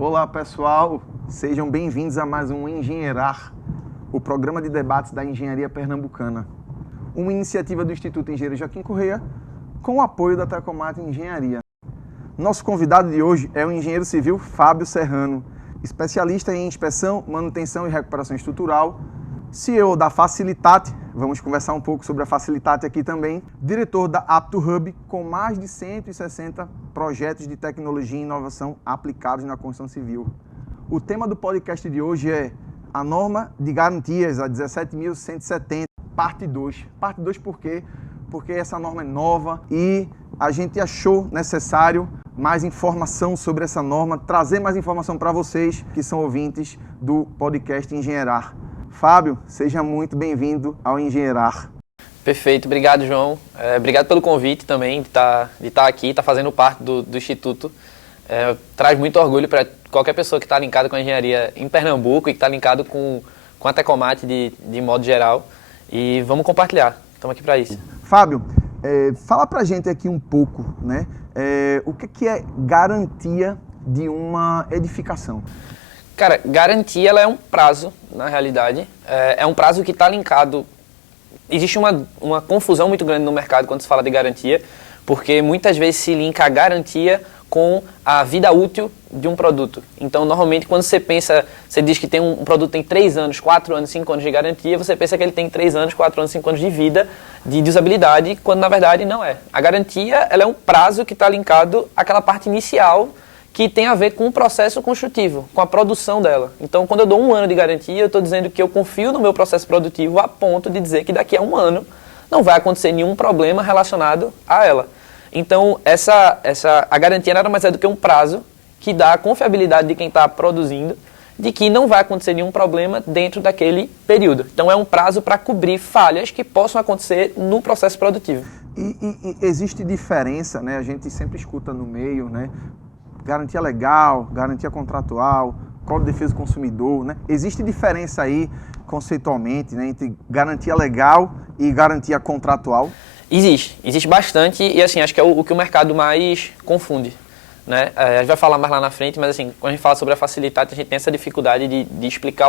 Olá pessoal, sejam bem-vindos a mais um Engenheirar, o programa de debates da Engenharia Pernambucana. Uma iniciativa do Instituto Engenheiro Joaquim Correia, com o apoio da Tecomate Engenharia. Nosso convidado de hoje é o engenheiro civil Fábio Serrano, especialista em inspeção, manutenção e recuperação estrutural, CEO da Facilitate, vamos conversar um pouco sobre a Facilitate aqui também, diretor da Apto Hub, com mais de 160 projetos de tecnologia e inovação aplicados na construção civil. O tema do podcast de hoje é a norma de garantias, a 17.170, parte 2. Parte 2 por quê? Porque essa norma é nova e a gente achou necessário mais informação sobre essa norma, trazer mais informação para vocês que são ouvintes do podcast Engenheirar. Fábio, seja muito bem-vindo ao Engenheirar. Perfeito, obrigado, João. Obrigado pelo convite também de estar aqui, estar fazendo parte do Instituto. Traz muito orgulho para qualquer pessoa que está linkada com a engenharia em Pernambuco e que está linkado com a Tecomate de modo geral. E vamos compartilhar, estamos aqui para isso. Fábio, fala para a gente aqui um pouco, né? O que é garantia de uma edificação? Cara, garantia ela é um prazo, na realidade. É um prazo que está linkado. Existe uma confusão muito grande no mercado quando se fala de garantia, porque muitas vezes se linka a garantia com a vida útil de um produto. Então, normalmente, quando você pensa, você diz que tem um produto tem 3 anos, 4 anos, 5 anos de garantia, você pensa que ele tem 3 anos, 4 anos, 5 anos de vida, de usabilidade, quando na verdade não é. A garantia ela é um prazo que está linkado àquela parte inicial que tem a ver com o processo construtivo, com a produção dela. Então, quando eu dou 1 ano de garantia, eu estou dizendo que eu confio no meu processo produtivo a ponto de dizer que daqui a 1 ano não vai acontecer nenhum problema relacionado a ela. Então, a garantia nada mais é do que um prazo que dá a confiabilidade de quem está produzindo de que não vai acontecer nenhum problema dentro daquele período. Então, é um prazo para cobrir falhas que possam acontecer no processo produtivo. E existe diferença, né? A gente sempre escuta no meio, né? Garantia legal, garantia contratual, Código de Defesa do Consumidor, né? Existe diferença aí, conceitualmente, né, entre garantia legal e garantia contratual? Existe bastante e assim, acho que é o que o mercado mais confunde, né? A gente vai falar mais lá na frente, mas assim, quando a gente fala sobre a Facilitate, a gente tem essa dificuldade de explicar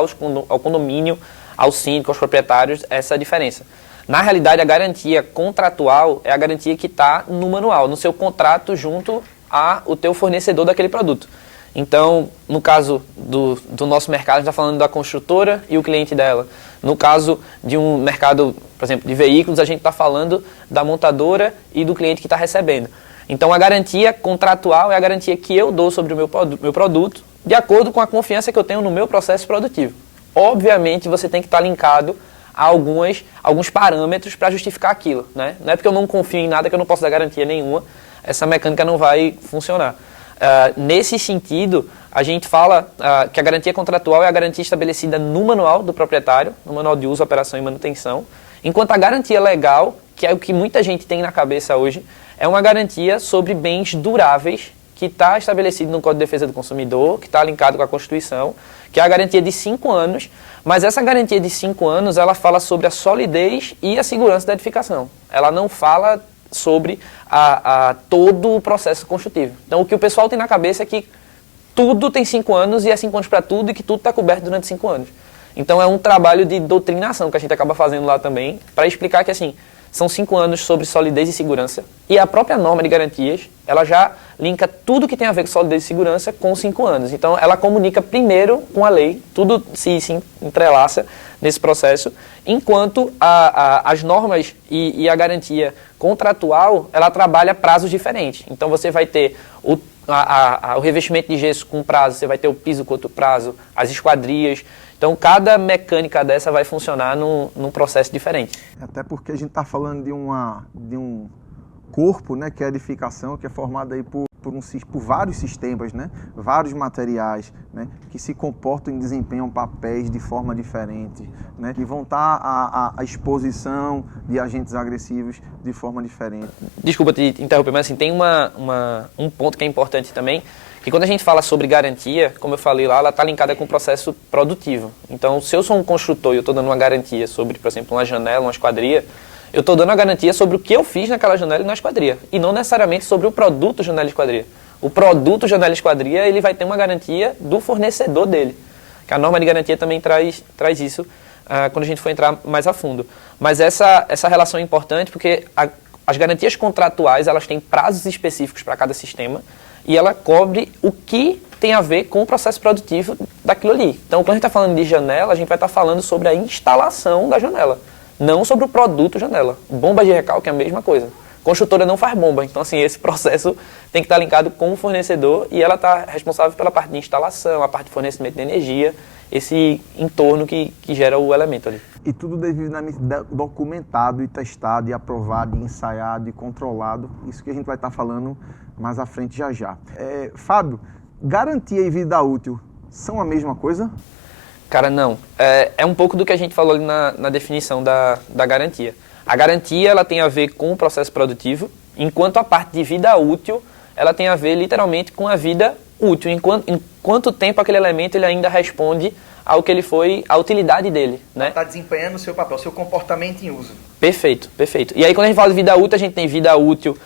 ao condomínio, ao síndico, aos proprietários, essa diferença. Na realidade, a garantia contratual é a garantia que está no manual, no seu contrato junto ao teu fornecedor daquele produto. Então, no caso do nosso mercado, a gente está falando da construtora e o cliente dela. No caso de um mercado, por exemplo, de veículos, a gente está falando da montadora e do cliente que está recebendo. Então, a garantia contratual é a garantia que eu dou sobre o meu produto, de acordo com a confiança que eu tenho no meu processo produtivo. Obviamente, você tem que estar linkado a alguns parâmetros para justificar aquilo, né? Não é porque eu não confio em nada que eu não posso dar garantia nenhuma, essa mecânica não vai funcionar. Nesse sentido, a gente fala que a garantia contratual é a garantia estabelecida no manual do proprietário, no manual de uso, operação e manutenção, enquanto a garantia legal, que é o que muita gente tem na cabeça hoje, é uma garantia sobre bens duráveis que está estabelecido no Código de Defesa do Consumidor, que está linkado com a Constituição, que é a garantia de 5 anos, mas essa garantia de 5 anos, ela fala sobre a solidez e a segurança da edificação. Ela não fala sobre todo o processo construtivo. Então, o que o pessoal tem na cabeça é que tudo tem 5 anos e é 5 anos para tudo e que tudo está coberto durante 5 anos. Então, é um trabalho de doutrinação que a gente acaba fazendo lá também, para explicar que, assim, são 5 anos sobre solidez e segurança e a própria norma de garantias, ela já linka tudo que tem a ver com solidez e segurança com 5 anos. Então, ela comunica primeiro com a lei, tudo se entrelaça nesse processo, enquanto as normas e a garantia contratual, ela trabalha prazos diferentes. Então, você vai ter o revestimento de gesso com prazo, você vai ter o piso com outro prazo, as esquadrias. Então, cada mecânica dessa vai funcionar num processo diferente. Até porque a gente está falando de um corpo, né, que é a edificação, que é formado aí por vários sistemas, né, vários materiais, né, que se comportam e desempenham papéis de forma diferente, né, que vão estar à exposição de agentes agressivos de forma diferente. Desculpa te interromper, mas assim, tem um ponto que é importante também, que quando a gente fala sobre garantia, como eu falei lá, ela está linkada com o processo produtivo. Então, se eu sou um construtor e eu estou dando uma garantia sobre, por exemplo, uma janela, uma esquadria, eu estou dando a garantia sobre o que eu fiz naquela janela e na esquadria, e não necessariamente sobre o produto janela e esquadria. O produto janela esquadria, ele vai ter uma garantia do fornecedor dele. Que a norma de garantia também traz isso quando a gente for entrar mais a fundo. Mas essa relação é importante porque as garantias contratuais, elas têm prazos específicos para cada sistema e ela cobre o que tem a ver com o processo produtivo daquilo ali. Então, quando a gente está falando de janela, a gente vai estar falando sobre a instalação da janela, não sobre o produto janela. Bomba de recalque é a mesma coisa. Construtora não faz bomba, então assim, esse processo tem que estar linkado com o fornecedor e ela está responsável pela parte de instalação, a parte de fornecimento de energia, esse entorno que gera o elemento ali. E tudo devidamente documentado e testado e aprovado e ensaiado e controlado, isso que a gente vai estar falando mais à frente já. Fábio, garantia e vida útil são a mesma coisa? Cara, não. É um pouco do que a gente falou ali na definição da garantia. A garantia ela tem a ver com o processo produtivo, enquanto a parte de vida útil ela tem a ver literalmente com a vida útil, em quanto tempo aquele elemento ele ainda responde ao que ele foi, a utilidade dele. Né? Está desempenhando o seu papel, o seu comportamento em uso. Perfeito. E aí quando a gente fala de vida útil, a gente tem vida útil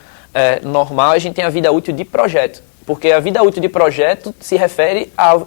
normal, a gente tem a vida útil de projeto. Porque a vida útil de projeto se refere ao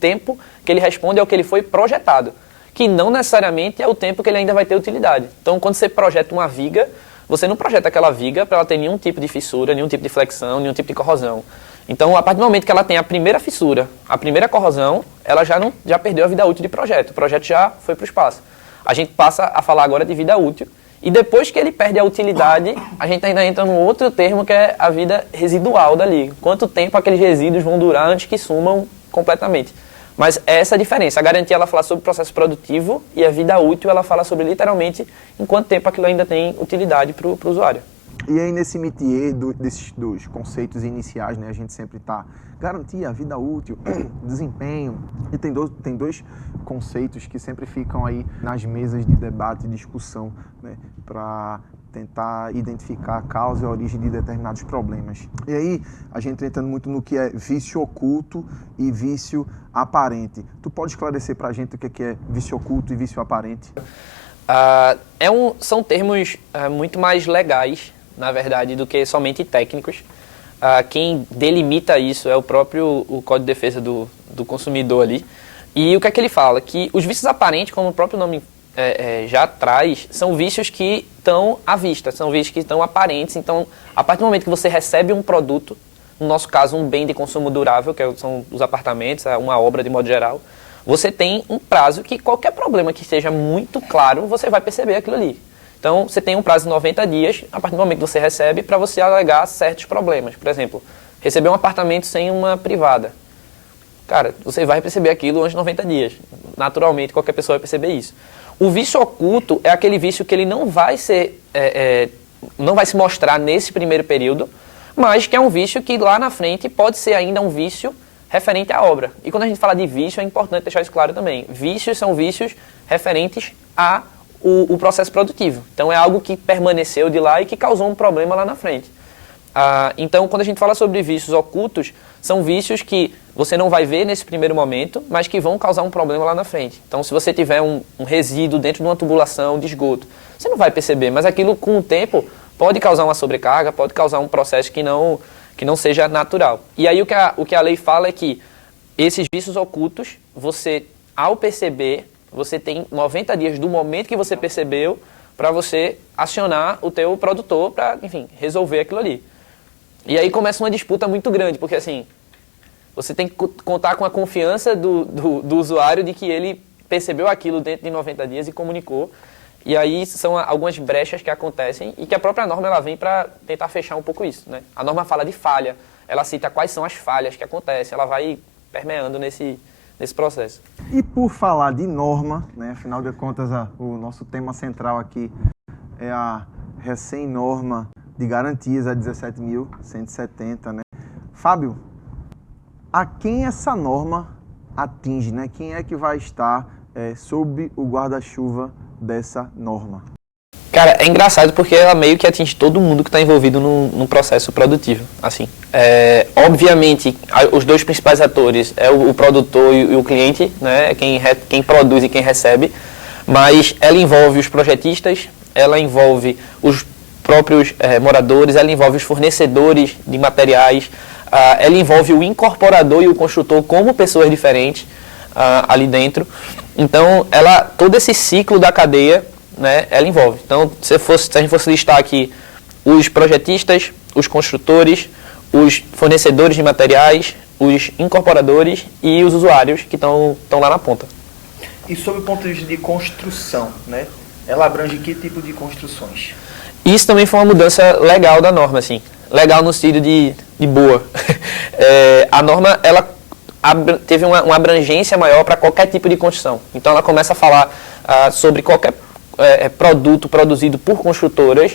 tempo que ele responde ao que ele foi projetado, que não necessariamente é o tempo que ele ainda vai ter utilidade. Então, quando você projeta uma viga, você não projeta aquela viga para ela ter nenhum tipo de fissura, nenhum tipo de flexão, nenhum tipo de corrosão. Então, a partir do momento que ela tem a primeira fissura, a primeira corrosão, ela já perdeu a vida útil de projeto. O projeto já foi para o espaço. A gente passa a falar agora de vida útil. E depois que ele perde a utilidade, a gente ainda entra num outro termo que é a vida residual dali. Quanto tempo aqueles resíduos vão durar antes que sumam completamente. Mas essa é a diferença. A garantia ela fala sobre o processo produtivo e a vida útil ela fala sobre literalmente em quanto tempo aquilo ainda tem utilidade para o usuário. E aí nesse métier dos conceitos iniciais, né, a gente sempre está garantia, vida útil, desempenho. E tem dois conceitos que sempre ficam aí nas mesas de debate e discussão, né, para tentar identificar a causa e a origem de determinados problemas. E aí a gente entrando muito no que é vício oculto e vício aparente. Tu pode esclarecer para a gente o que é vício oculto e vício aparente? São termos muito mais legais, na verdade, do que somente técnicos. Quem delimita isso é o próprio Código de Defesa do Consumidor ali. E o que é que ele fala? Que os vícios aparentes, como o próprio nome já traz, são vícios que estão à vista, são vícios que estão aparentes. Então, a partir do momento que você recebe um produto, no nosso caso um bem de consumo durável, que são os apartamentos, uma obra de modo geral, você tem um prazo que qualquer problema que seja muito claro, você vai perceber aquilo ali. Então, você tem um prazo de 90 dias, a partir do momento que você recebe, para você alegar certos problemas. Por exemplo, receber um apartamento sem uma privada. Cara, você vai perceber aquilo antes de 90 dias. Naturalmente, qualquer pessoa vai perceber isso. O vício oculto é aquele vício que ele não vai não vai se mostrar nesse primeiro período, mas que é um vício que lá na frente pode ser ainda um vício referente à obra. E quando a gente fala de vício, é importante deixar isso claro também. Vícios são vícios referentes ao processo produtivo. Então, é algo que permaneceu de lá e que causou um problema lá na frente. Então, quando a gente fala sobre vícios ocultos, são vícios que você não vai ver nesse primeiro momento, mas que vão causar um problema lá na frente. Então, se você tiver um resíduo dentro de uma tubulação de esgoto, você não vai perceber, mas aquilo, com o tempo, pode causar uma sobrecarga, pode causar um processo que não seja natural. E aí, o que a lei fala é que esses vícios ocultos, você, ao perceber, você tem 90 dias do momento que você percebeu para você acionar o teu produtor para, enfim, resolver aquilo ali. E aí começa uma disputa muito grande, porque assim, você tem que contar com a confiança do usuário de que ele percebeu aquilo dentro de 90 dias e comunicou. E aí são algumas brechas que acontecem e que a própria norma ela vem para tentar fechar um pouco isso, né? A norma fala de falha, ela cita quais são as falhas que acontecem, ela vai permeando nesse processo. E por falar de norma, né, afinal de contas, o nosso tema central aqui é a recém-norma de garantias, a 17.170, né? Fábio, a quem essa norma atinge, né? Quem é que vai estar sob o guarda-chuva dessa norma? Cara, é engraçado porque ela meio que atinge todo mundo que está envolvido no processo produtivo. Assim, obviamente, os dois principais atores é o produtor e o cliente, né? Quem produz e quem recebe, mas ela envolve os projetistas, ela envolve os próprios moradores, ela envolve os fornecedores de materiais, ela envolve o incorporador e o construtor como pessoas diferentes ali dentro. Então, todo esse ciclo da cadeia, né, ela envolve. Então, se a gente fosse listar aqui os projetistas, os construtores, os fornecedores de materiais, os incorporadores e os usuários que estão lá na ponta. E sob o ponto de vista de construção, né? Ela abrange que tipo de construções? Isso também foi uma mudança legal da norma, assim. Legal no sentido de boa. A norma, ela teve uma abrangência maior para qualquer tipo de construção. Então, ela começa a falar sobre qualquer produto produzido por construtoras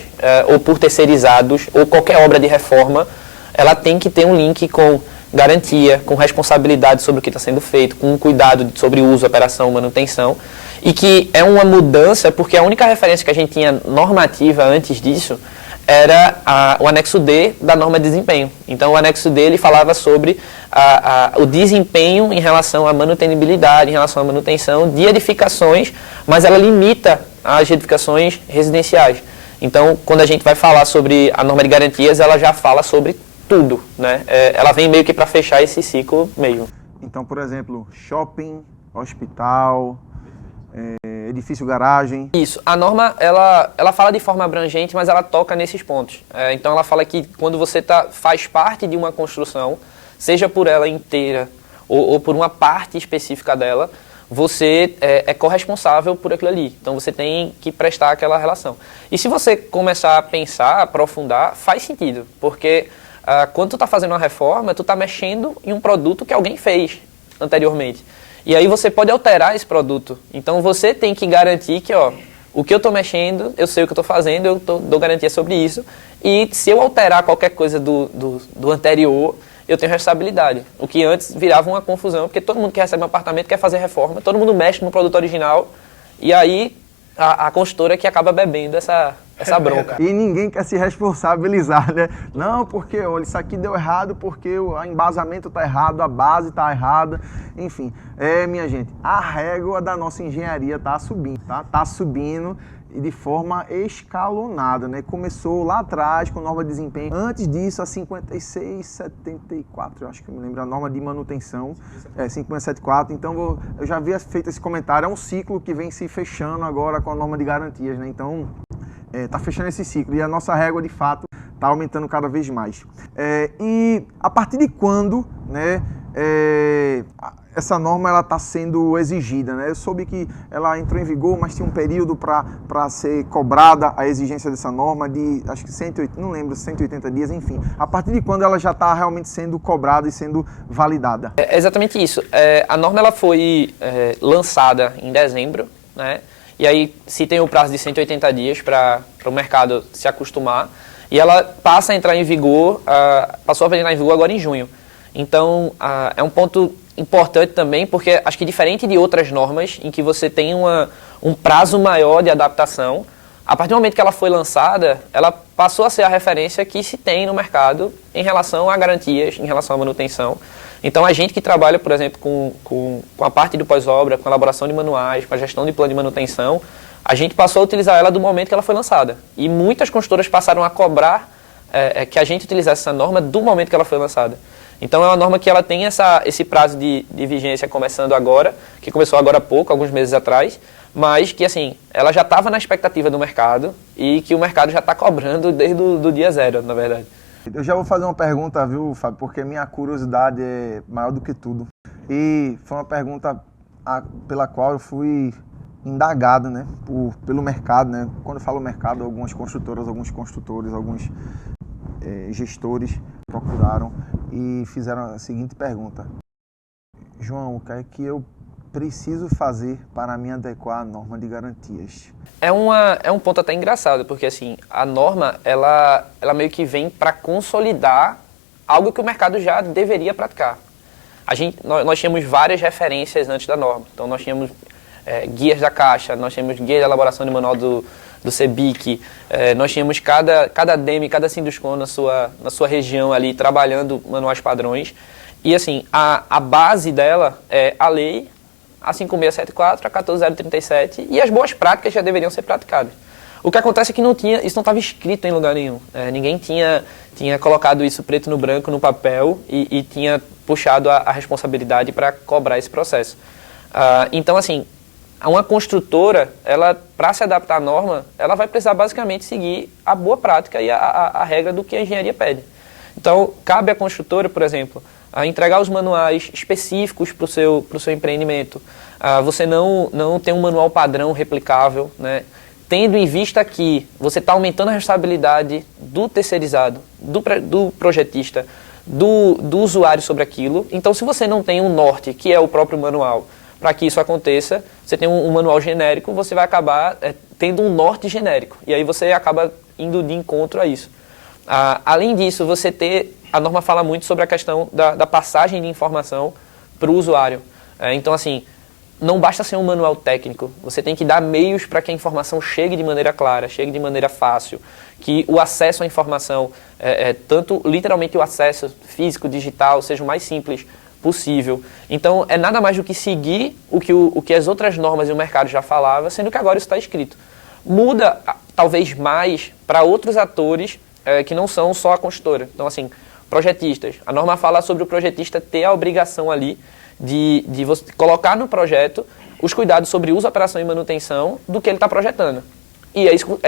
ou por terceirizados ou qualquer obra de reforma, ela tem que ter um link com garantia, com responsabilidade sobre o que está sendo feito, com cuidado sobre uso, operação, manutenção, e que é uma mudança porque a única referência que a gente tinha normativa antes disso era o anexo D da norma de desempenho. Então, o anexo D ele falava sobre o desempenho em relação à manutenibilidade, em relação à manutenção de edificações, mas ela limita as edificações residenciais. Então, quando a gente vai falar sobre a norma de garantias, ela já fala sobre tudo, né? Ela vem meio que para fechar esse ciclo mesmo. Então, por exemplo, shopping, hospital, edifício garagem. Isso. A norma, ela fala de forma abrangente, mas ela toca nesses pontos. Então, ela fala que quando você faz parte de uma construção, seja por ela inteira ou por uma parte específica dela, você é corresponsável por aquilo ali. Então, você tem que prestar aquela relação. E se você começar a pensar, aprofundar, faz sentido. Porque quando tu está fazendo uma reforma, tu está mexendo em um produto que alguém fez anteriormente. E aí você pode alterar esse produto. Então, você tem que garantir que, o que eu estou mexendo, eu sei o que eu estou fazendo, eu dou garantia sobre isso. E se eu alterar qualquer coisa do anterior, eu tenho responsabilidade. O que antes virava uma confusão, porque todo mundo que recebe um apartamento quer fazer reforma, todo mundo mexe no produto original, e aí a construtora que acaba bebendo essa bronca. E ninguém quer se responsabilizar, né? Não, porque olha, isso aqui deu errado porque o embasamento está errado, a base está errada, enfim. Minha gente, a régua da nossa engenharia está subindo, tá? Está subindo e de forma escalonada, né? Começou lá atrás com norma de desempenho. Antes disso, a 5674, eu acho que eu me lembro, a norma de manutenção, 5674. Então, eu já havia feito esse comentário. É um ciclo que vem se fechando agora com a norma de garantias, né? Então, tá fechando esse ciclo e a nossa régua, de fato, está aumentando cada vez mais. E a partir de quando, né? Essa norma ela está sendo exigida, né? Eu soube que ela entrou em vigor, mas tinha um período para ser cobrada a exigência dessa norma de, acho que 180, não lembro, 180 dias, enfim. A partir de quando ela já está realmente sendo cobrada e sendo validada? É exatamente isso. A norma ela foi lançada em dezembro, né? E aí se tem o prazo de 180 dias para o mercado se acostumar. E ela passa a entrar em vigor, passou a entrar em vigor agora em junho. Então, é um ponto importante também, porque acho que diferente de outras normas em que você tem um prazo maior de adaptação, a partir do momento que ela foi lançada, ela passou a ser a referência que se tem no mercado em relação a garantias, em relação à manutenção. Então, a gente que trabalha, por exemplo, com a parte do pós-obra, com a elaboração de manuais, com a gestão de plano de manutenção, a gente passou a utilizar ela do momento que ela foi lançada. E muitas construtoras passaram a cobrar que a gente utilizasse essa norma do momento que ela foi lançada. Então, é uma norma que ela tem esse prazo de vigência começando agora, que começou agora há pouco, alguns meses atrás, mas que, assim, ela já estava na expectativa do mercado e que o mercado já está cobrando desde o dia zero, na verdade. Eu já vou fazer uma pergunta, viu, Fábio, porque minha curiosidade é maior do que tudo. E foi uma pergunta pela qual eu fui indagado, né, pelo mercado, né? Quando eu falo mercado, algumas construtoras, alguns construtores, alguns gestores procuraram e fizeram a seguinte pergunta: João, o que é que eu preciso fazer para me adequar à norma de garantias? É um ponto até engraçado, porque assim, a norma, ela meio que vem para consolidar algo que o mercado já deveria praticar. Nós tínhamos várias referências antes da norma. Então, nós tínhamos guias da Caixa, nós tínhamos guia de elaboração de manual do CEBIC, nós tínhamos cada DEME, cada Sinduscon na sua região ali, trabalhando manuais padrões. E assim, a base dela é a lei, a 5674, a 14037, e as boas práticas já deveriam ser praticadas. O que acontece é que isso não estava escrito em lugar nenhum. Ninguém tinha colocado isso preto no branco no papel e tinha puxado a responsabilidade para cobrar esse processo. Então, assim, uma construtora, para se adaptar à norma, ela vai precisar basicamente seguir a boa prática e a regra do que a engenharia pede. Então, cabe à construtora, por exemplo, a entregar os manuais específicos para o seu empreendimento. Você não tem um manual padrão replicável, né? Tendo em vista que você está aumentando a responsabilidade do terceirizado, do projetista, do usuário sobre aquilo. Então, se você não tem um norte, que é o próprio manual, para que isso aconteça, você tem um manual genérico, você vai acabar tendo um norte genérico. E aí você acaba indo de encontro a isso. Além disso, a norma fala muito sobre a questão da passagem de informação para o usuário. Então, assim, não basta ser um manual técnico, você tem que dar meios para que a informação chegue de maneira clara, chegue de maneira fácil, que o acesso à informação, tanto literalmente o acesso físico, digital, seja o mais simples possível. Então, é nada mais do que seguir o que as outras normas e o mercado já falavam, sendo que agora isso está escrito. Muda, talvez, mais para outros atores que não são só a construtora. Então, assim, projetistas. A norma fala sobre o projetista ter a obrigação ali de você colocar no projeto os cuidados sobre uso, operação e manutenção do que ele está projetando. E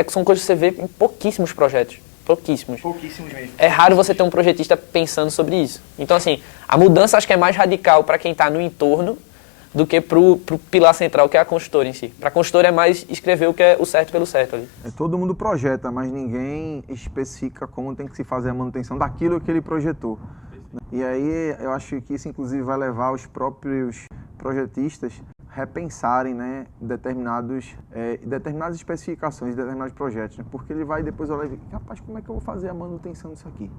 são coisas que você vê em pouquíssimos projetos. Pouquíssimos. Pouquíssimos mesmo. É raro você ter um projetista pensando sobre isso. Então, assim, a mudança acho que é mais radical para quem está no entorno do que para o pilar central, que é a construtora em si. Para a construtora é mais escrever o que é o certo pelo certo ali. Todo mundo projeta, mas ninguém especifica como tem que se fazer a manutenção daquilo que ele projetou. E aí eu acho que isso inclusive vai levar os próprios projetistas repensarem, né, determinadas especificações de determinados projetos, né? Porque ele vai depois olhar e dizer, rapaz, como é que eu vou fazer a manutenção disso aqui?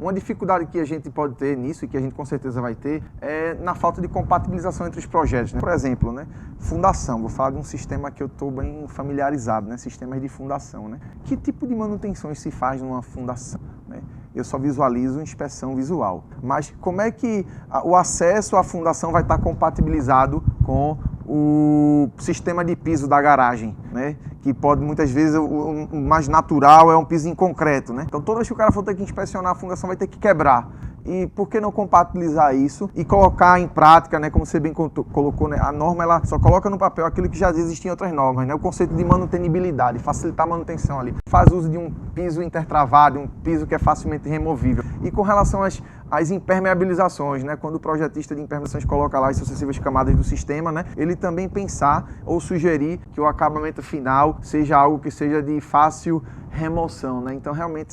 Uma dificuldade que a gente pode ter nisso, e que a gente com certeza vai ter, é na falta de compatibilização entre os projetos, né? Por exemplo, né, fundação, vou falar de um sistema que eu estou bem familiarizado, né, sistemas de fundação, né? Que tipo de manutenções se faz numa fundação, né? Eu só visualizo inspeção visual, mas como é que o acesso à fundação vai estar compatibilizado com o sistema de piso da garagem, né? Que pode, muitas vezes, o mais natural é um piso em concreto, né? Então, toda vez que o cara for ter que inspecionar a fundação, vai ter que quebrar. E por que não compatibilizar isso e colocar em prática, né? Como você bem colocou, né? A norma, ela só coloca no papel aquilo que já existe em outras normas, né? O conceito de manutenibilidade, facilitar a manutenção ali. Faz uso de um piso intertravado, um piso que é facilmente removível. E com relação às impermeabilizações, né? Quando o projetista de impermeabilizações coloca lá as sucessivas camadas do sistema, né? Ele também pensar ou sugerir que o acabamento final seja algo que seja de fácil remoção, né? Então, realmente,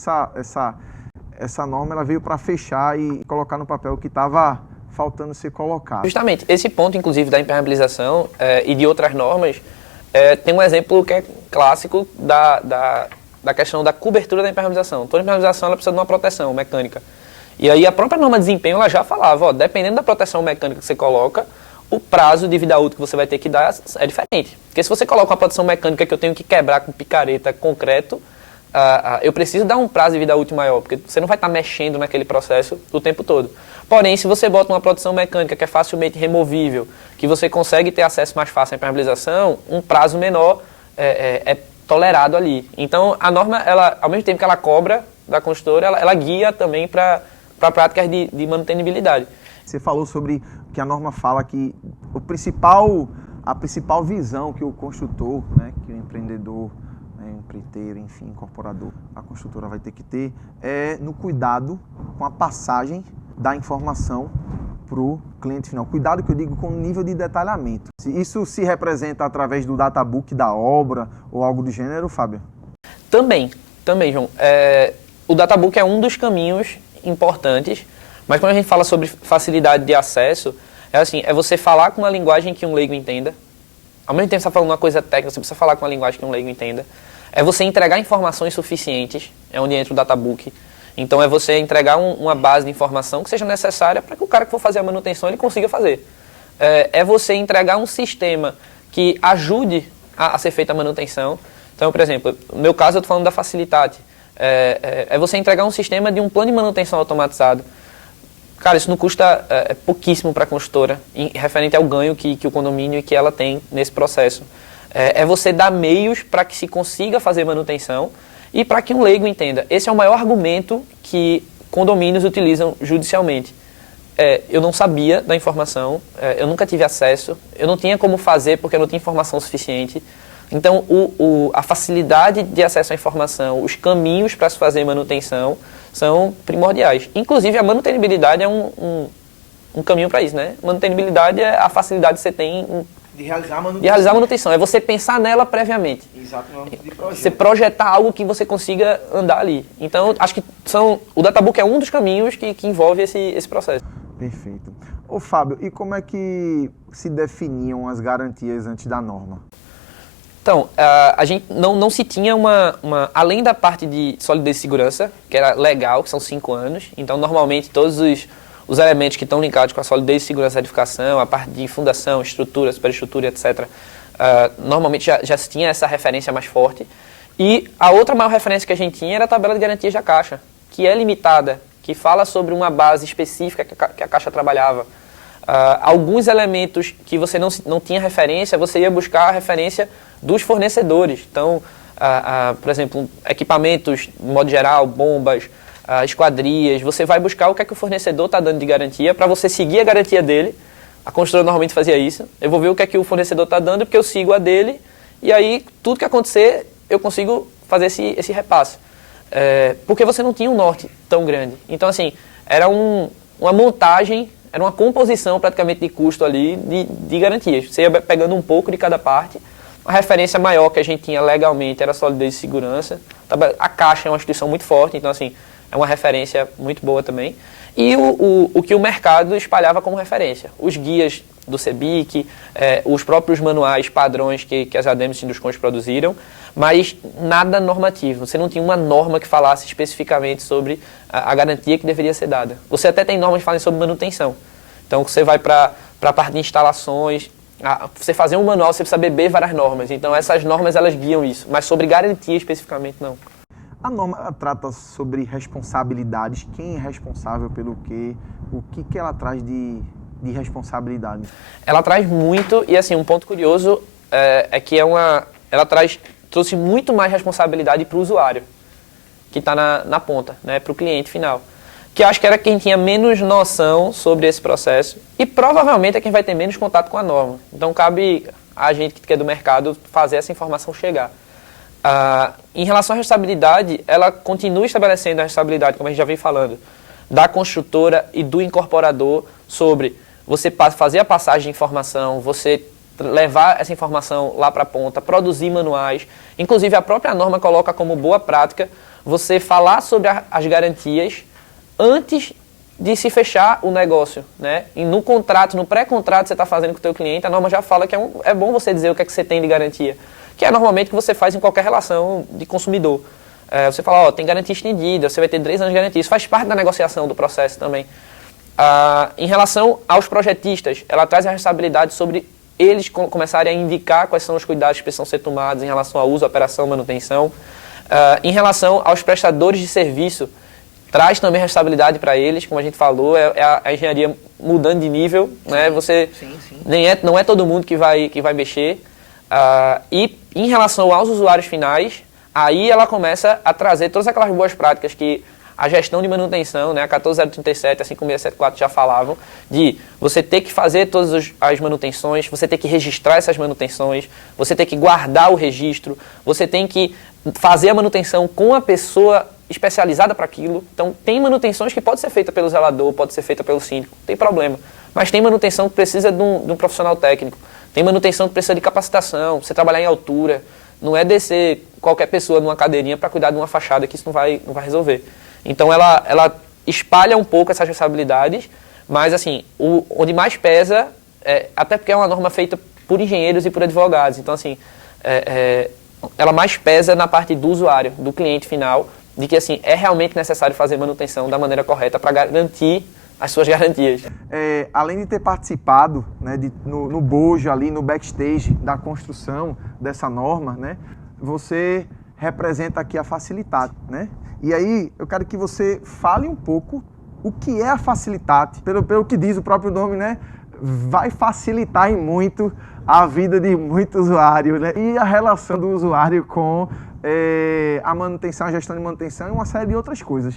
essa norma ela veio para fechar e colocar no papel o que estava faltando ser colocado. Justamente, esse ponto, inclusive, da impermeabilização e de outras normas, tem um exemplo que é clássico da questão da cobertura da impermeabilização. Toda impermeabilização ela precisa de uma proteção mecânica. E aí a própria norma de desempenho ela já falava, dependendo da proteção mecânica que você coloca, o prazo de vida útil que você vai ter que dar é diferente. Porque se você coloca uma proteção mecânica que eu tenho que quebrar com picareta, concreto, eu preciso dar um prazo de vida útil maior, porque você não vai estar mexendo naquele processo o tempo todo. Porém, se você bota uma proteção mecânica que é facilmente removível, que você consegue ter acesso mais fácil à impermeabilização, um prazo menor é tolerado ali. Então, a norma, ela, ao mesmo tempo que ela cobra da construtora, ela guia também para práticas de manutenibilidade. Você falou sobre que a norma fala que a principal visão que o construtor, né, que o empreendedor, empreiteiro, enfim, incorporador, a construtora vai ter que ter no cuidado com a passagem da informação para o cliente final. Cuidado que eu digo com o nível de detalhamento. Isso se representa através do databook da obra ou algo do gênero, Fábio? Também, João. O databook é um dos caminhos importantes, mas quando a gente fala sobre facilidade de acesso, é você falar com uma linguagem que um leigo entenda. Ao mesmo tempo que você está falando uma coisa técnica, você precisa falar com uma linguagem que um leigo entenda. É você entregar informações suficientes, é onde entra o databook. Então é você entregar uma base de informação que seja necessária para que o cara que for fazer a manutenção ele consiga fazer. É você entregar um sistema que ajude a ser feita a manutenção. Então, por exemplo, no meu caso eu estou falando da Facilitate. É você entregar um sistema de um plano de manutenção automatizado. Cara, isso não custa pouquíssimo para a construtora, referente ao ganho que o condomínio e que ela tem nesse processo. É você dar meios para que se consiga fazer manutenção e para que um leigo entenda. Esse é o maior argumento que condomínios utilizam judicialmente. Eu não sabia da informação, eu nunca tive acesso, eu não tinha como fazer porque eu não tinha informação suficiente. Então, a facilidade de acesso à informação, os caminhos para se fazer manutenção são primordiais. Inclusive, a manutenibilidade é um caminho para isso, né? Manutenibilidade é a facilidade que você tem de realizar a manutenção. De realizar a manutenção. É você pensar nela previamente. Exato, no âmbito de projeto. Você projetar algo que você consiga andar ali. Então, acho que o databook é um dos caminhos que envolve esse processo. Perfeito. Ô Fábio, e como é que se definiam as garantias antes da norma? Então, a gente não se tinha além da parte de solidez e segurança, que era legal, que são 5 anos, então normalmente todos os elementos que estão linkados com a solidez e segurança da edificação, a parte de fundação, estrutura, superestrutura, etc., normalmente já se tinha essa referência mais forte. E a outra maior referência que a gente tinha era a tabela de garantias da Caixa, que é limitada, que fala sobre uma base específica que a Caixa trabalhava. Alguns elementos que você não tinha referência, você ia buscar a referência dos fornecedores. Então, por exemplo, equipamentos, de modo geral, bombas, esquadrias, você vai buscar o que é que o fornecedor está dando de garantia para você seguir a garantia dele. A construtora normalmente fazia isso. Eu vou ver o que é que o fornecedor está dando porque eu sigo a dele e aí tudo que acontecer eu consigo fazer esse repasse. Porque você não tinha um norte tão grande. Então, assim, era uma montagem, era uma composição praticamente de custo ali de garantias. Você ia pegando um pouco de cada parte. A referência maior que a gente tinha legalmente era a solidez e segurança. A Caixa é uma instituição muito forte, então, assim, é uma referência muito boa também. E o que o mercado espalhava como referência. Os guias do CEBIC, os próprios manuais padrões que as ADEMES e Sinduscons produziram, mas nada normativo. Você não tinha uma norma que falasse especificamente sobre a garantia que deveria ser dada. Você até tem normas que falam sobre manutenção. Então, você vai para a parte de instalações, você fazer um manual, você precisa beber várias normas. Então, essas normas, elas guiam isso. Mas sobre garantia especificamente, não. A norma trata sobre responsabilidades, quem é responsável pelo quê, o que ela traz de responsabilidade? Ela traz muito, e assim, um ponto curioso é que ela trouxe muito mais responsabilidade para o usuário, que está na ponta, né, para o cliente final. Que eu acho que era quem tinha menos noção sobre esse processo e provavelmente é quem vai ter menos contato com a norma. Então cabe a gente que é do mercado fazer essa informação chegar. Em relação à responsabilidade, ela continua estabelecendo a responsabilidade, como a gente já vem falando, da construtora e do incorporador sobre você fazer a passagem de informação, você levar essa informação lá para a ponta, produzir manuais. Inclusive, a própria norma coloca como boa prática você falar sobre as garantias antes de se fechar o negócio, né? E no contrato, no pré-contrato que você está fazendo com o teu cliente, a norma já fala que é bom você dizer o que é que você tem de garantia, que é normalmente o que você faz em qualquer relação de consumidor. Você fala, tem garantia estendida, você vai ter 3 anos de garantia, isso faz parte da negociação do processo também. Em relação aos projetistas, ela traz a responsabilidade sobre eles começarem a indicar quais são os cuidados que precisam ser tomados em relação ao uso, operação, manutenção. Em relação aos prestadores de serviço, traz também responsabilidade para eles, como a gente falou, a engenharia mudando de nível, né? Você sim. Não é todo mundo que vai mexer. E em relação aos usuários finais, aí ela começa a trazer todas aquelas boas práticas que a gestão de manutenção, né, a 14037, a 5674 já falavam, de você ter que fazer todas as manutenções, você ter que registrar essas manutenções, você ter que guardar o registro, você tem que fazer a manutenção com a pessoa especializada para aquilo. Então, tem manutenções que pode ser feita pelo zelador, pode ser feita pelo síndico, não tem problema. Mas tem manutenção que precisa de um profissional técnico, tem manutenção que precisa de capacitação, você trabalhar em altura, não é descer qualquer pessoa numa cadeirinha para cuidar de uma fachada, que isso não vai resolver. Então, ela espalha um pouco essas responsabilidades, mas, assim, onde mais pesa, até porque é uma norma feita por engenheiros e por advogados, então, assim, ela mais pesa na parte do usuário, do cliente final, de que, assim, é realmente necessário fazer manutenção da maneira correta para garantir as suas garantias. Além de ter participado, né, no bojo ali, no backstage da construção dessa norma, né, você representa aqui a Facilitate, né? E aí eu quero que você fale um pouco o que é a Facilitate, pelo que diz o próprio nome, né? vai facilitar em muito a vida de muito usuário, né? E a relação do usuário com a manutenção, a gestão de manutenção e uma série de outras coisas.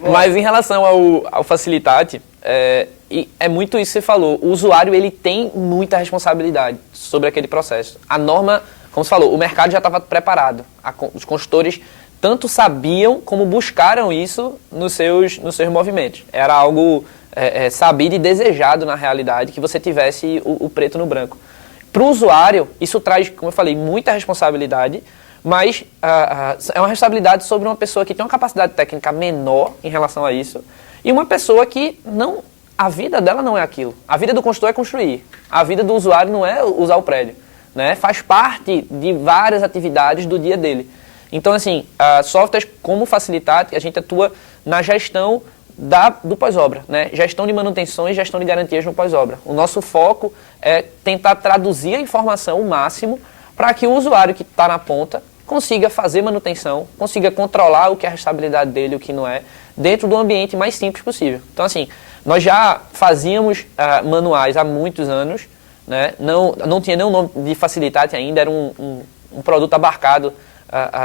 Mas em relação ao Facilitate, é muito isso que você falou. O usuário ele tem muita responsabilidade sobre aquele processo. A norma, como você falou, o mercado já estava preparado. Os consultores tanto sabiam como buscaram isso nos seus movimentos. Era algo sabido e desejado na realidade que você tivesse o preto no branco. Para o usuário, isso traz, como eu falei, muita responsabilidade, mas é uma responsabilidade sobre uma pessoa que tem uma capacidade técnica menor em relação a isso e uma pessoa que a vida dela não é aquilo. A vida do consultor é construir. A vida do usuário não é usar o prédio, né? Faz parte de várias atividades do dia dele. Então, assim, softwares como Facilitate, a gente atua na gestão do pós-obra, né? Gestão de manutenções e gestão de garantias no pós-obra. O nosso foco é tentar traduzir a informação o máximo para que o usuário que está na ponta consiga fazer manutenção, consiga controlar o que é a restabilidade dele, o que não é, dentro do ambiente mais simples possível. Então, assim, nós já fazíamos manuais há muitos anos, né? Não tinha nem o nome de Facilitate ainda, era um produto abarcado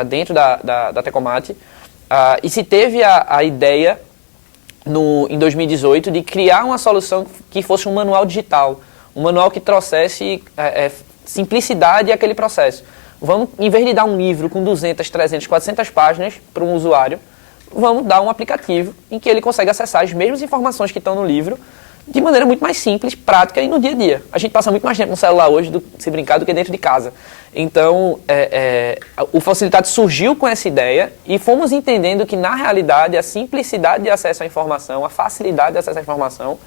dentro da Tecomate. E se teve a ideia, em 2018, de criar uma solução que fosse um manual digital, um manual que trouxesse simplicidade àquele processo. Em vez de dar um livro com 200, 300, 400 páginas para um usuário, vamos dar um aplicativo em que ele consegue acessar as mesmas informações que estão no livro de maneira muito mais simples, prática e no dia a dia. A gente passa muito mais tempo no celular hoje, se brincar, do que dentro de casa. Então, o Facilitate surgiu com essa ideia e fomos entendendo que, na realidade, a simplicidade de acesso à informação, a facilidade de acesso à informação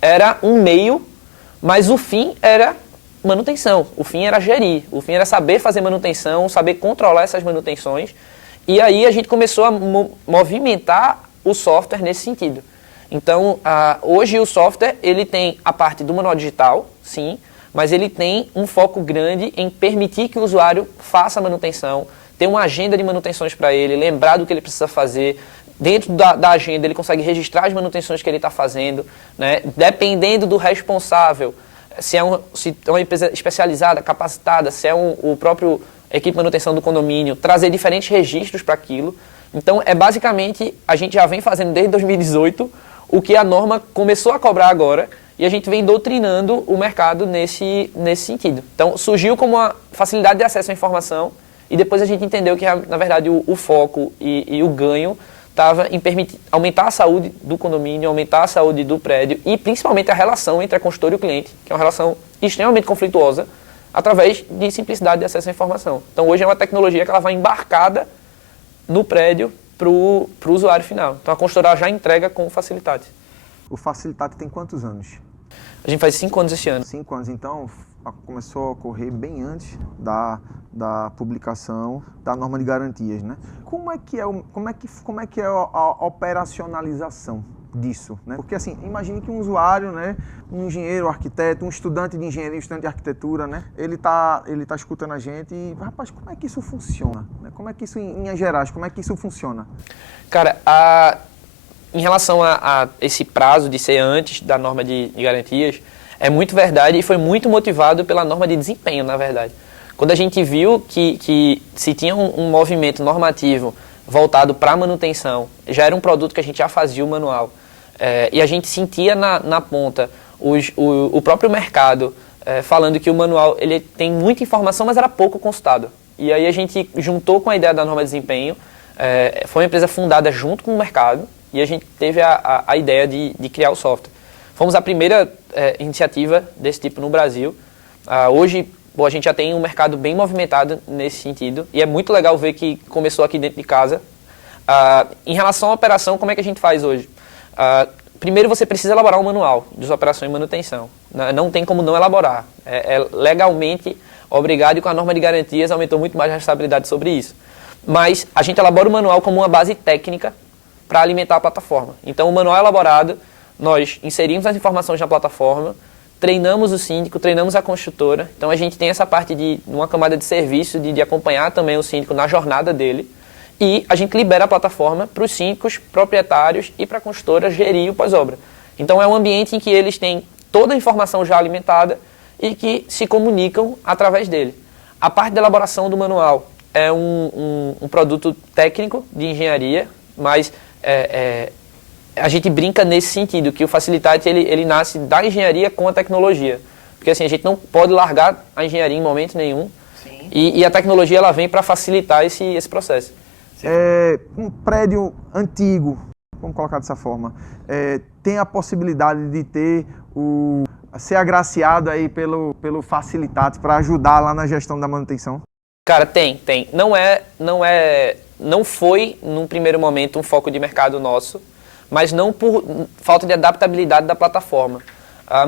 era um meio, mas o fim era manutenção. O fim era gerir, o fim era saber fazer manutenção, saber controlar essas manutenções. E aí a gente começou a movimentar o software nesse sentido. Então, hoje o software ele tem a parte do manual digital, sim, mas ele tem um foco grande em permitir que o usuário faça a manutenção, ter uma agenda de manutenções para ele, lembrar do que ele precisa fazer. Dentro da agenda ele consegue registrar as manutenções que ele está fazendo, né? Dependendo do responsável, se é uma empresa especializada, capacitada, se é o próprio equipe de manutenção do condomínio, trazer diferentes registros para aquilo. Então, basicamente, a gente já vem fazendo desde 2018 o que a norma começou a cobrar agora e a gente vem doutrinando o mercado nesse sentido. Então, surgiu como uma facilidade de acesso à informação e depois a gente entendeu que, na verdade, o foco e o ganho estava em permitir aumentar a saúde do condomínio, aumentar a saúde do prédio e, principalmente, a relação entre a consultora e o cliente, que é uma relação extremamente conflituosa, através de simplicidade de acesso à informação. Então, hoje é uma tecnologia que ela vai embarcada no prédio para o usuário final. Então, a consultora já entrega com o Facilitate. O Facilitate tem quantos anos? A gente faz 5 anos esse ano. 5 anos, então começou a ocorrer bem antes da publicação da norma de garantias, né? Como é que é a operacionalização disso, né? Porque assim, imagine que um usuário, né, um engenheiro, um arquiteto, um estudante de engenharia, um estudante de arquitetura, né, ele tá escutando a gente e, rapaz, como é que isso funciona? Como é que isso, em linhas gerais, como é que isso funciona? Cara, em relação a esse prazo de ser antes da norma de garantias, é muito verdade e foi muito motivado pela norma de desempenho, na verdade. Quando a gente viu que se tinha um movimento normativo voltado para manutenção, já era um produto que a gente já fazia o manual, e a gente sentia na ponta o próprio mercado falando que o manual ele tem muita informação, mas era pouco consultado. E aí a gente juntou com a ideia da norma de desempenho, foi uma empresa fundada junto com o mercado, e a gente teve a ideia de criar o software. Fomos a primeira iniciativa desse tipo no Brasil. Hoje, a gente já tem um mercado bem movimentado nesse sentido, e é muito legal ver que começou aqui dentro de casa. Em relação à operação, como é que a gente faz hoje? Primeiro, você precisa elaborar um manual de operação e manutenção. Não tem como não elaborar. É legalmente obrigado, e com a norma de garantias aumentou muito mais a responsabilidade sobre isso. Mas a gente elabora o manual como uma base técnica para alimentar a plataforma. Então, o manual elaborado, nós inserimos as informações na plataforma, treinamos o síndico, treinamos a construtora. Então, a gente tem essa parte de uma camada de serviço, de acompanhar também o síndico na jornada dele. E a gente libera a plataforma para os síndicos, proprietários e para a construtora gerir o pós-obra. Então, é um ambiente em que eles têm toda a informação já alimentada e que se comunicam através dele. A parte da elaboração do manual é um produto técnico de engenharia, mas a gente brinca nesse sentido, que o Facilitate ele nasce da engenharia com a tecnologia. Porque assim, a gente não pode largar a engenharia em momento nenhum, e a tecnologia ela vem para facilitar esse processo. Um prédio antigo, vamos colocar dessa forma, tem a possibilidade de ser agraciado aí pelo Facilitate para ajudar lá na gestão da manutenção? Cara, tem. Não foi, num primeiro momento, um foco de mercado nosso, mas não por falta de adaptabilidade da plataforma.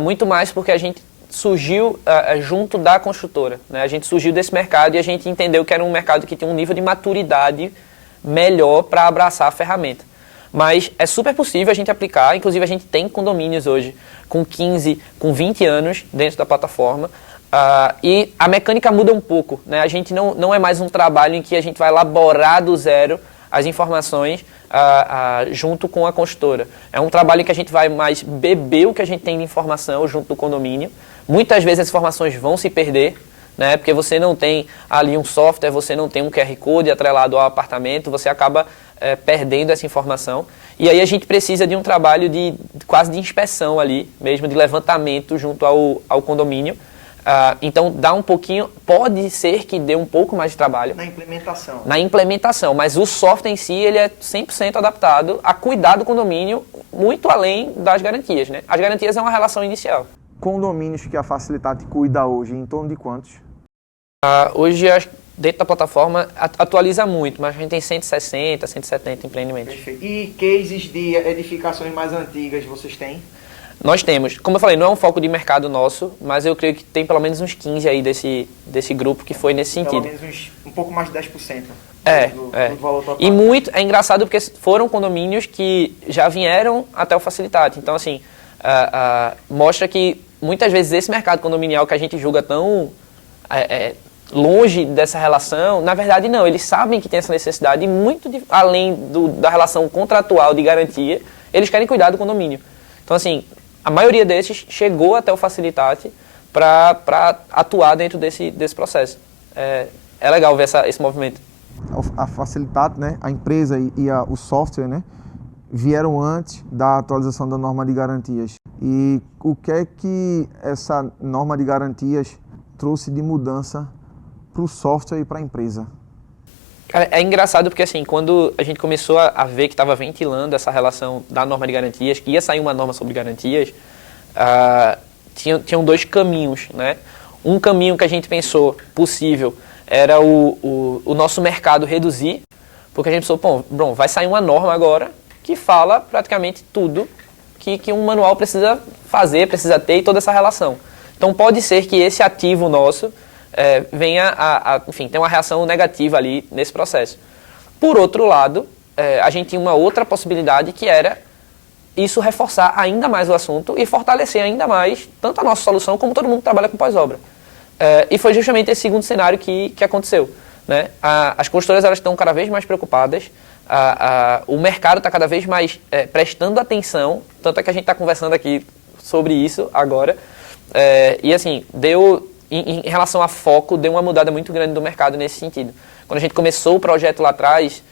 Muito mais porque a gente surgiu junto da construtora, né? A gente surgiu desse mercado e a gente entendeu que era um mercado que tinha um nível de maturidade melhor para abraçar a ferramenta. Mas é super possível a gente aplicar, inclusive a gente tem condomínios hoje com 15, com 20 anos dentro da plataforma, e a mecânica muda um pouco, né? A gente não é mais um trabalho em que a gente vai elaborar do zero as informações junto com a construtora. É um trabalho em que a gente vai mais beber o que a gente tem de informação junto do condomínio. Muitas vezes as informações vão se perder, né? Porque você não tem ali um software, você não tem um QR Code atrelado ao apartamento, você acaba perdendo essa informação. E aí a gente precisa de um trabalho quase de inspeção ali, mesmo de levantamento junto ao condomínio. Então dá um pouquinho, pode ser que dê um pouco mais de trabalho. Na implementação, mas o software em si ele é 100% adaptado a cuidar do condomínio, muito além das garantias, né? As garantias é uma relação inicial. Condomínios que a Facilitate cuida hoje, em torno de quantos? Hoje, dentro da plataforma, atualiza muito, mas a gente tem 160, 170 empreendimentos. Perfeito. E cases de edificações mais antigas vocês têm? Nós temos. Como eu falei, não é um foco de mercado nosso, mas eu creio que tem pelo menos uns 15 aí desse grupo que foi nesse sentido. Pelo menos um pouco mais de 10%. Do valor total. E muito, é engraçado porque foram condomínios que já vieram até o Facilitate. Então, assim, mostra que muitas vezes esse mercado condominial que a gente julga tão longe dessa relação, na verdade não, eles sabem que tem essa necessidade e muito além da relação contratual de garantia, eles querem cuidar do condomínio. Então, assim, a maioria desses chegou até o Facilitate para atuar dentro desse processo. É legal ver esse movimento. A Facilitate, né, a empresa e o software, né, vieram antes da atualização da norma de garantias. E o que é que essa norma de garantias trouxe de mudança para o software e para a empresa? É engraçado porque, assim, quando a gente começou a ver que estava ventilando essa relação da norma de garantias, que ia sair uma norma sobre garantias, tinham dois caminhos, né? Um caminho que a gente pensou possível era o nosso mercado reduzir, porque a gente pensou, bom, vai sair uma norma agora que fala praticamente tudo que um manual precisa fazer, precisa ter e toda essa relação. Então pode ser que esse ativo nosso venha enfim, ter uma reação negativa ali nesse processo. Por outro lado, a gente tinha uma outra possibilidade que era isso reforçar ainda mais o assunto e fortalecer ainda mais tanto a nossa solução como todo mundo que trabalha com pós-obra. E foi justamente esse segundo cenário que aconteceu, né? As construtoras elas estão cada vez mais preocupadas, o mercado está cada vez mais prestando atenção, tanto é que a gente está conversando aqui sobre isso agora, e assim, em relação a foco, deu uma mudada muito grande do mercado nesse sentido. Quando a gente começou o projeto lá atrás,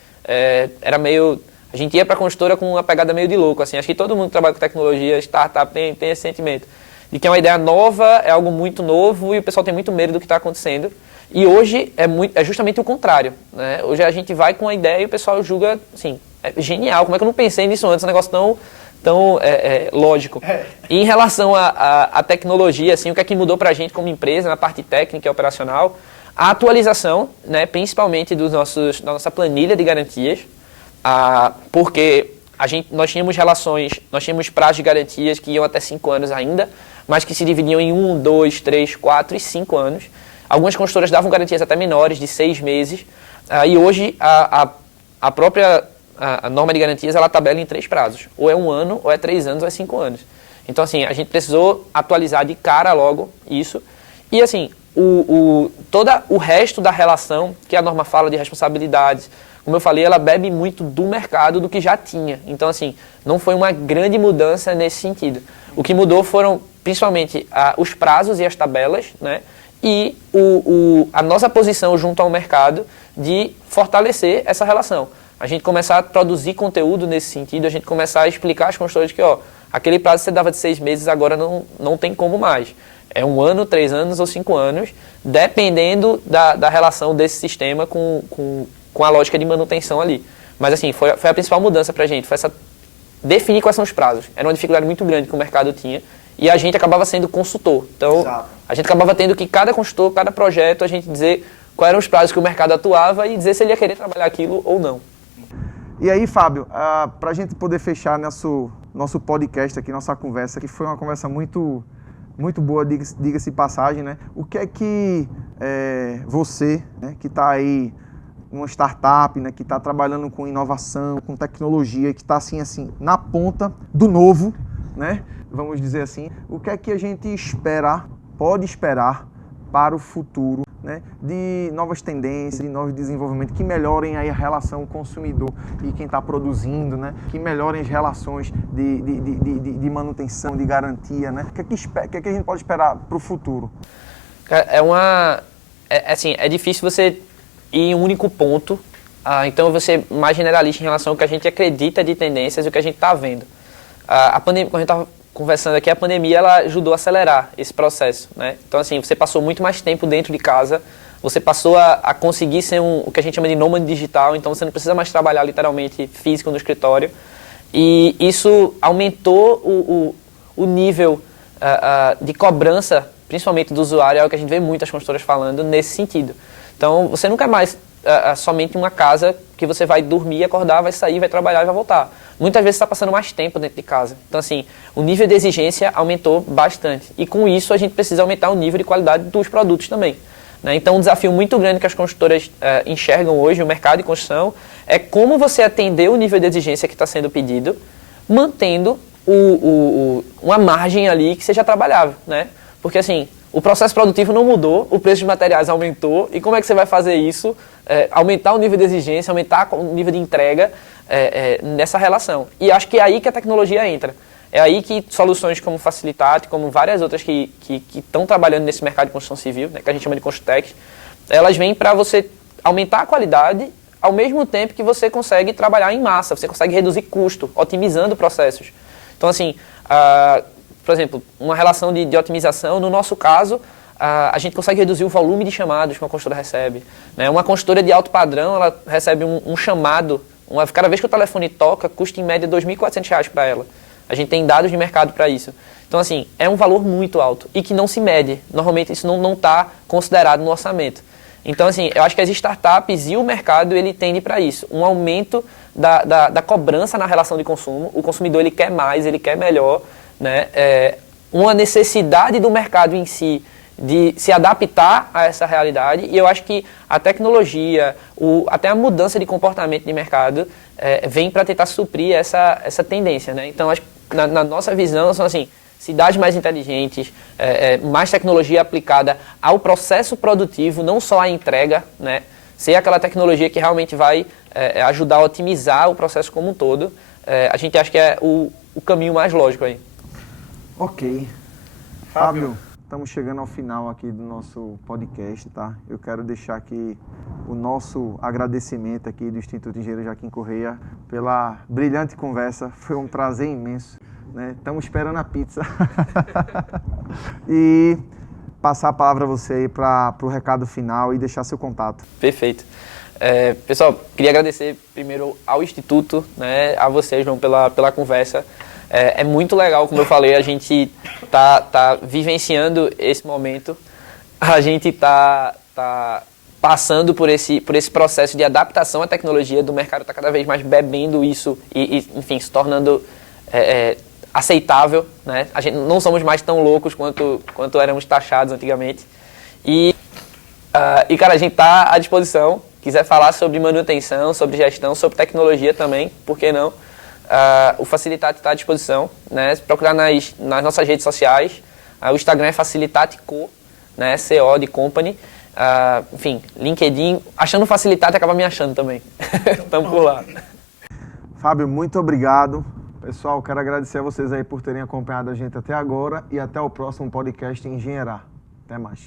era meio... A gente ia para a consultora com uma pegada meio de louco, assim. Acho que todo mundo que trabalha com tecnologia, startup, tem esse sentimento. De que é uma ideia nova, é algo muito novo e o pessoal tem muito medo do que está acontecendo. E hoje é justamente o contrário, né? Hoje a gente vai com a ideia e o pessoal julga, assim, é genial. Como é que eu não pensei nisso antes? Um negócio tão lógico. E em relação à tecnologia, assim, o que é que mudou para a gente como empresa, na parte técnica e operacional, a atualização, né, principalmente da nossa planilha de garantias, porque nós tínhamos prazos de garantias que iam até 5 anos ainda, mas que se dividiam em 1, 2, 3, 4 e 5 anos. Algumas consultoras davam garantias até menores, de 6 meses, e hoje a própria norma de garantias ela tabela em 3 prazos. Ou é 1 ano, ou é 3 anos, ou é 5 anos. Então, assim, a gente precisou atualizar de cara logo isso. E, assim, todo o resto da relação, que a norma fala de responsabilidades, como eu falei, ela bebe muito do mercado, do que já tinha. Então, assim, não foi uma grande mudança nesse sentido. O que mudou foram principalmente os prazos e as tabelas, né? E a nossa posição junto ao mercado de fortalecer essa relação. A gente começar a produzir conteúdo nesse sentido, a gente começar a explicar às consultoras que, aquele prazo que você dava de 6 meses agora não tem como mais. É 1 ano, 3 anos ou 5 anos, dependendo da relação desse sistema com a lógica de manutenção ali. Mas assim, foi a principal mudança para a gente, foi definir quais são os prazos. Era uma dificuldade muito grande que o mercado tinha e a gente acabava sendo consultor. Então, a gente acabava tendo que cada consultor, cada projeto, a gente dizer quais eram os prazos que o mercado atuava e dizer se ele ia querer trabalhar aquilo ou não. E aí, Fábio, para a gente poder fechar nosso podcast aqui, nossa conversa, que foi uma conversa muito, muito boa, diga-se passagem, né? O que é que você, né, que está aí uma startup, né, que está trabalhando com inovação, com tecnologia, que está assim, na ponta do novo, né? Vamos dizer assim, o que é que a gente pode esperar para o futuro, né, de novas tendências, de novos desenvolvimentos que melhorem aí a relação consumidor e quem está produzindo, né, que melhorem as relações de manutenção, de garantia, né? O que é que a gente pode esperar para o futuro? É difícil você ir em um único ponto, então eu vou ser mais generalista em relação ao que a gente acredita de tendências e o que a gente está vendo. A pandemia, quando a gente estava conversando aqui, a pandemia ela ajudou a acelerar esse processo, né? Então assim, você passou muito mais tempo dentro de casa, você passou a conseguir ser o que a gente chama de nômade digital, então você não precisa mais trabalhar literalmente físico no escritório, e isso aumentou o nível de cobrança, principalmente do usuário, é o que a gente vê muitas consultoras falando nesse sentido. Então você nunca mais somente uma casa que você vai dormir, acordar, vai sair, vai trabalhar e vai voltar. Muitas vezes você está passando mais tempo dentro de casa. Então, assim, o nível de exigência aumentou bastante. E com isso, a gente precisa aumentar o nível de qualidade dos produtos também, né? Então, um desafio muito grande que as construtoras enxergam hoje, o mercado de construção, é como você atender o nível de exigência que está sendo pedido, mantendo uma margem ali que seja trabalhável, né? Porque, assim, o processo produtivo não mudou, o preço de materiais aumentou, e como é que você vai fazer isso? Aumentar o nível de exigência, aumentar o nível de entrega nessa relação. E acho que é aí que a tecnologia entra. É aí que soluções como Facilitate, como várias outras que estão trabalhando nesse mercado de construção civil, né, que a gente chama de Construtech, elas vêm para você aumentar a qualidade ao mesmo tempo que você consegue trabalhar em massa, você consegue reduzir custo, otimizando processos. Então, assim, por exemplo, uma relação de otimização, no nosso caso, a gente consegue reduzir o volume de chamados que uma consultora recebe, né? Uma consultora de alto padrão, ela recebe um chamado, cada vez que o telefone toca, custa em média R$ 2.400 para ela. A gente tem dados de mercado para isso. Então, assim, é um valor muito alto e que não se mede. Normalmente, isso não está considerado no orçamento. Então, assim, eu acho que as startups e o mercado, ele tende para isso. Um aumento da cobrança na relação de consumo. O consumidor, ele quer mais, ele quer melhor, né? Uma necessidade do mercado em si de se adaptar a essa realidade, e eu acho que a tecnologia, até a mudança de comportamento de mercado vem para tentar suprir essa tendência, né? Então, acho que na nossa visão, são assim, cidades mais inteligentes, mais tecnologia aplicada ao processo produtivo, não só à entrega, né? Ser aquela tecnologia que realmente vai ajudar a otimizar o processo como um todo, a gente acha que é o caminho mais lógico aí. Ok. Fábio, estamos chegando ao final aqui do nosso podcast, tá? Eu quero deixar aqui o nosso agradecimento aqui do Instituto Engenheiro Joaquim Correia pela brilhante conversa. Foi um prazer imenso, né? Estamos esperando a pizza. E passar a palavra a você aí para o recado final e deixar seu contato. Perfeito. Pessoal, queria agradecer primeiro ao Instituto, né, a vocês, João, pela conversa. É muito legal, como eu falei, a gente tá vivenciando esse momento, a gente tá passando por esse processo de adaptação à tecnologia, do mercado está cada vez mais bebendo isso e enfim, se tornando aceitável, né? A gente não somos mais tão loucos quanto éramos taxados antigamente. E cara, a gente está à disposição, quiser falar sobre manutenção, sobre gestão, sobre tecnologia também, por que não? O Facilitate está à disposição, né? Se procurar nas nossas redes sociais, o Instagram é Facilitate.co, né? CO de company. Enfim, LinkedIn, achando Facilitate acaba me achando também. Estamos por lá. Fábio, muito obrigado Pessoal, quero agradecer a vocês aí por terem acompanhado a gente até agora e até o próximo podcast Engenheirar. Até mais.